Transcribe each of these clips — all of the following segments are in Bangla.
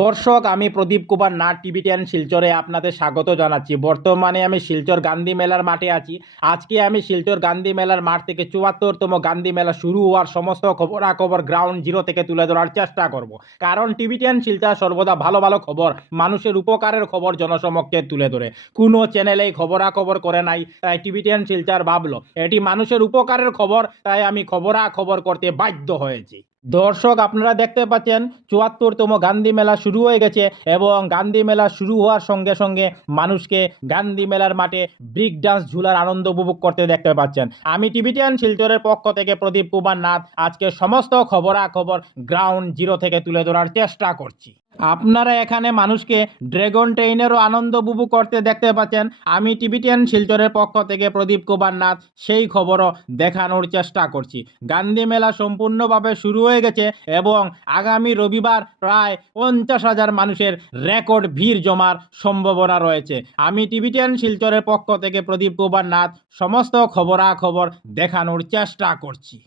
দর্শক, আমি প্রদীপ কুমার নাট টিভি10 শিলচরে আপনাদের স্বাগত জানাচ্ছি। বর্তমানে আমি শিলচর গান্ধী মেলার মাঠে আছি। আজকে আমি শিলচর গান্ধী মেলার মাঠ থেকে ৭৪তম গান্ধী মেলা শুরু হওয়ার সমস্ত খবরাখবর গ্রাউন্ড জিরো থেকে তুলে ধরার চেষ্টা করব। কারণ টিভি10 শিলচর সর্বদা ভালো ভালো খবর, মানুষের উপকারের খবর জনসমক্ষে তুলে ধরে। কোনো চ্যানেলেই খবরাখবর করে নাই, তাই টিভি10 শিলচর ভাবলো এটি মানুষের উপকারের খবর, তাই আমি খবরাখবর করতে বাধ্য হয়েছি। দর্শক, আপনারা দেখতে পাচ্ছেন ৭৪তম গান্ধী মেলা শুরু হয়ে গেছে এবং গান্ধী মেলা শুরু হওয়ার সঙ্গে সঙ্গে মানুষকে গান্ধী মেলার মাঠে ব্রেক ডান্স ঝুলার আনন্দ উপভোগ করতে দেখতে পাচ্ছেন। আমি টিভি10 শিলচরের পক্ষ থেকে প্রদীপ কুমার নাথ আজকে সমস্ত খবরাখবর গ্রাউন্ড জিরো থেকে তুলে ধরার চেষ্টা করছি। আপনারা এখানে মানুষকে ড্রাগন ট্রেনেরও আনন্দ উপভোগ করতে দেখতে পাচ্ছেন। আমি টিভি10 শিলচরের পক্ষ থেকে প্রদীপ কুমার নাথ সেই খবরও দেখানোর চেষ্টা করছি। গান্ধী মেলা সম্পূর্ণভাবে শুরু হয়ে গেছে এবং আগামী রবিবার প্রায় ৫০,০০০ মানুষের রেকর্ড ভিড় জমার সম্ভাবনা রয়েছে। আমি টিভি10 শিলচরের পক্ষ থেকে প্রদীপ কুমার নাথ সমস্ত খবরাখবর দেখানোর চেষ্টা করছি।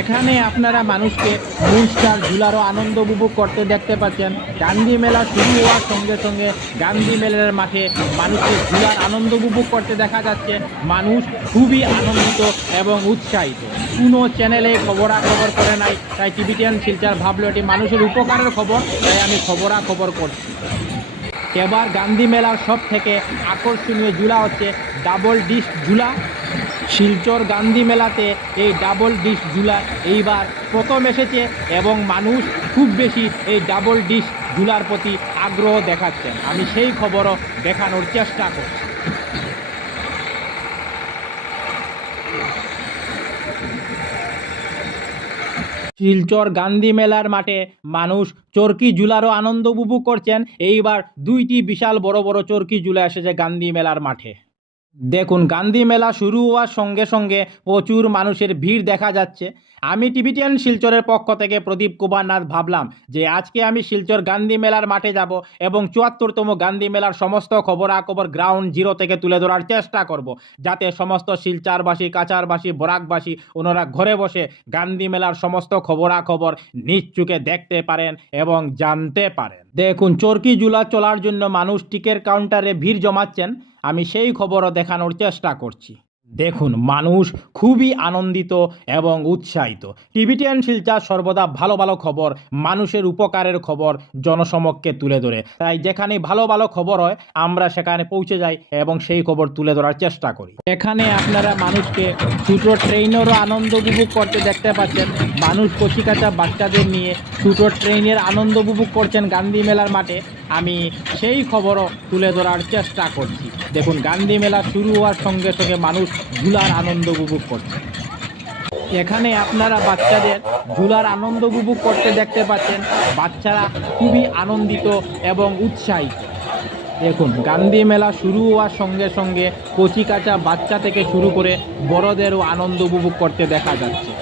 এখানে আপনারা মানুষকে মুনস্টার ঝুলারও আনন্দ উপভোগ করতে দেখতে পাচ্ছেন। গান্ধী মেলা শুরু হওয়ার সঙ্গে সঙ্গে গান্ধী মেলার মাঠে মানুষকে ঝুলার আনন্দ উপভোগ করতে দেখা যাচ্ছে। মানুষ খুবই আনন্দিত এবং উৎসাহিত। কোনো চ্যানেলে খবরাখবর করে নাই, তাই টিভি10 শিলচর ভাবলো এটি মানুষের উপকারের খবর, তাই আমি খবরাখবর করছি। এবার গান্ধী মেলার সব থেকে আকর্ষণীয় ঝুলা হচ্ছে ডাবল ডিস্ক ঝুলা। শিলচর গান্ধী মেলাতে এই ডাবল ডিস্ক ঝুলা এইবার প্রথম এসেছে এবং মানুষ খুব বেশি এই ডাবল ডিস্ক ঝুলার প্রতি আগ্রহ দেখাচ্ছেন। আমি সেই খবরও দেখানোর চেষ্টা করছি। শিলচর গান্ধী মেলার মাঠে মানুষ চরকি ঝুলারও আনন্দ উপভোগ করছেন। এইবার দুইটি বিশাল বড় বড় চরকি ঝুলা এসেছে গান্ধী মেলার মাঠে। দেখুন, গান্ধী মেলা শুরু হওয়ার সঙ্গে সঙ্গে প্রচুর মানুষের ভিড় দেখা যাচ্ছে। আমি টিভি10 শিলচরের পক্ষ থেকে প্রদীপ কুমার নাথ ভাবলাম যে আজকে আমি শিলচর গান্ধী মেলার মাঠে যাব এবং ৭৪তম গান্ধী মেলার সমস্ত খবরাখবর গ্রাউন্ড জিরো থেকে তুলে ধরার চেষ্টা করব, যাতে সমস্ত শিলচরবাসী, কাছারবাসী, বরাকবাসী ওনারা ঘরে বসে গান্ধী মেলার সমস্ত খবরাখবর নিজ চোখে দেখতে পারেন এবং জানতে পারেন। দেখুন, চরকি ঝুলা চলার জন্য মানুষ টিকিট কাউন্টারে ভিড় জমাচ্ছেন। আমি সেই খবরও দেখানোর চেষ্টা করছি। দেখুন, মানুষ খুবই আনন্দিত এবং উৎসাহিত। টিভি10 শিলচর সর্বদা ভালো ভালো খবর, মানুষের উপকারের খবর জনসমক্ষে তুলে ধরে, তাই যেখানে ভালো ভালো খবর হয় আমরা সেখানে পৌঁছে যাই এবং সেই খবর তুলে ধরার চেষ্টা করি। এখানে আপনারা মানুষকে ছোটো ট্রেনেরও আনন্দ উপভোগ করতে দেখতে পাচ্ছেন। মানুষ কচিকাঁচা বাচ্চাদের নিয়ে ছোটো ট্রেনের আনন্দ উপভোগ করছেন গান্ধী মেলার মাঠে। আমি সেই খবরও তুলে ধরার চেষ্টা করছি। দেখুন, গান্ধী মেলা শুরু হওয়ার সঙ্গে সঙ্গে মানুষ ঝুলার আনন্দ উপভোগ করছে। এখানে আপনারা বাচ্চাদের ঝুলার আনন্দ উপভোগ করতে দেখতে পাচ্ছেন। বাচ্চারা খুবই আনন্দিত এবং উৎসাহিত। দেখুন, গান্ধী মেলা শুরু হওয়ার সঙ্গে সঙ্গে কচিকাঁচা বাচ্চা থেকে শুরু করে বড়দেরও আনন্দ উপভোগ করতে দেখা যাচ্ছে।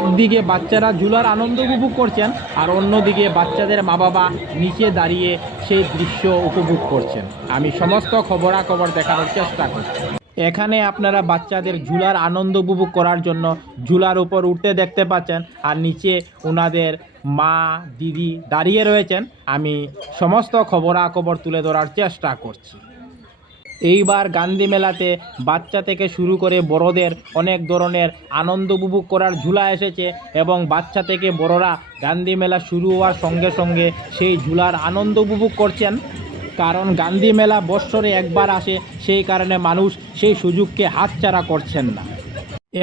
একদিকে বাচ্চারা ঝুলার আনন্দ উপভোগ করছেন আর অন্যদিকে বাচ্চাদের মা বাবা নিচে দাঁড়িয়ে সেই দৃশ্য উপভোগ করছেন। আমি সমস্ত খবরাখবর দেখানোর চেষ্টা করছি। এখানে আপনারা বাচ্চাদের ঝুলার আনন্দ উপভোগ করার জন্য ঝুলার উপর উঠতে দেখতে পাচ্ছেন আর নিচে ওনাদের মা দিদি দাঁড়িয়ে রয়েছেন। আমি সমস্ত খবরাখবর তুলে ধরার চেষ্টা করছি। এইবার গান্ধী মেলাতে বাচ্চা থেকে শুরু করে বড়দের অনেক ধরনের আনন্দ উপভোগ করার ঝুলা এসেছে এবং বাচ্চা থেকে বড়রা গান্ধী মেলা শুরু হওয়ার সঙ্গে সঙ্গে সেই ঝুলার আনন্দ উপভোগ করছেন। কারণ গান্ধী মেলা বৎসরে একবার আসে, সেই কারণে মানুষ সেই সুযোগকে হাতছাড়া করছেন না।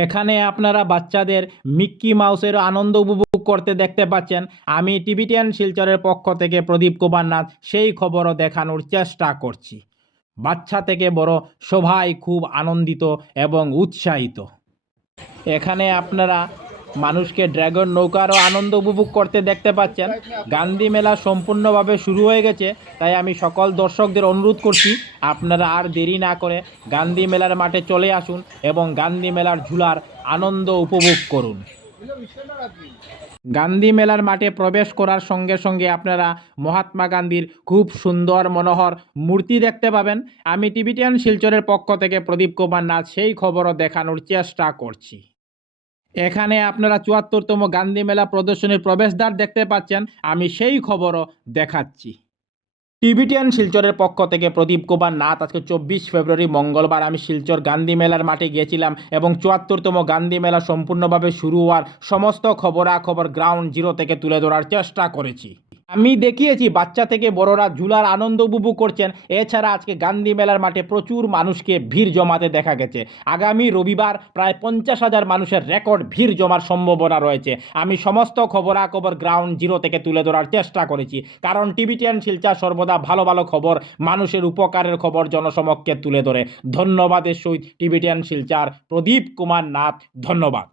এখানে আপনারা বাচ্চাদের মিক্কি মাউসের আনন্দ উপভোগ করতে দেখতে পাচ্ছেন। আমি টিভি10 শিলচরের পক্ষ থেকে প্রদীপ কুমার নাথ সেই খবরও দেখানোর চেষ্টা করছি। বাচ্চা থেকে বড় সবাই খুব আনন্দিত এবং উৎসাহিত। এখানে আপনারা মানুষকে ড্রাগন নৌকারও আনন্দ উপভোগ করতে দেখতে পাচ্ছেন। গান্ধী মেলা সম্পূর্ণভাবে শুরু হয়ে গেছে, তাই আমি সকল দর্শকদের অনুরোধ করছি আপনারা আর দেরি না করে গান্ধী মেলার মাঠে চলে আসুন এবং গান্ধী মেলার ঝুলার আনন্দ উপভোগ করুন। গান্ধী মেলার মাঠে প্রবেশ করার সঙ্গে সঙ্গে আপনারা মহাত্মা গান্ধীর খুব সুন্দর মনোহর মূর্তি দেখতে পাবেন। আমি টিভি10 শিলচরের পক্ষ থেকে প্রদীপ কুমার নাথ সেই খবরও দেখানোর চেষ্টা করছি। এখানে আপনারা ৭৪তম গান্ধী মেলা প্রদর্শনীর প্রবেশদ্বার দেখতে পাচ্ছেন। আমি সেই খবরও দেখাচ্ছি। টিবিটিয়ান শিলচরের পক্ষ থেকে প্রদীপ কুমার নাথ। আজকে 24 ফেব্রুয়ারি মঙ্গলবার আমি শিলচর গান্ধী মেলার মাঠে গিয়েছিলাম এবং 74তম গান্ধী মেলা সম্পূর্ণভাবে শুরু হওয়ার সমস্ত খবরাখবর গ্রাউন্ড জিরো থেকে তুলে ধরার চেষ্টা করেছি। আমি দেখিয়েছি বাচ্চা থেকে বড়রা ঝুলার আনন্দ উপভোগ করছেন। এছাড়া আজকে গান্ধী মেলার মাঠে প্রচুর মানুষকে ভিড় জমাতে দেখা গেছে। আগামী রবিবার প্রায় 50,000 মানুষের রেকর্ড ভিড় জমার সম্ভাবনা রয়েছে। আমি সমস্ত খবরাখবর গ্রাউন্ড জিরো থেকে তুলে ধরার চেষ্টা করেছি, কারণ টিবিটিয়ান শিলচর সর্বদা ভালো ভালো খবর, মানুষের উপকারের খবর জনসমক্ষে তুলে ধরে। ধন্যবাদের সহিত টিবিটিয়ান শিলচর প্রদীপ কুমার নাথ। ধন্যবাদ।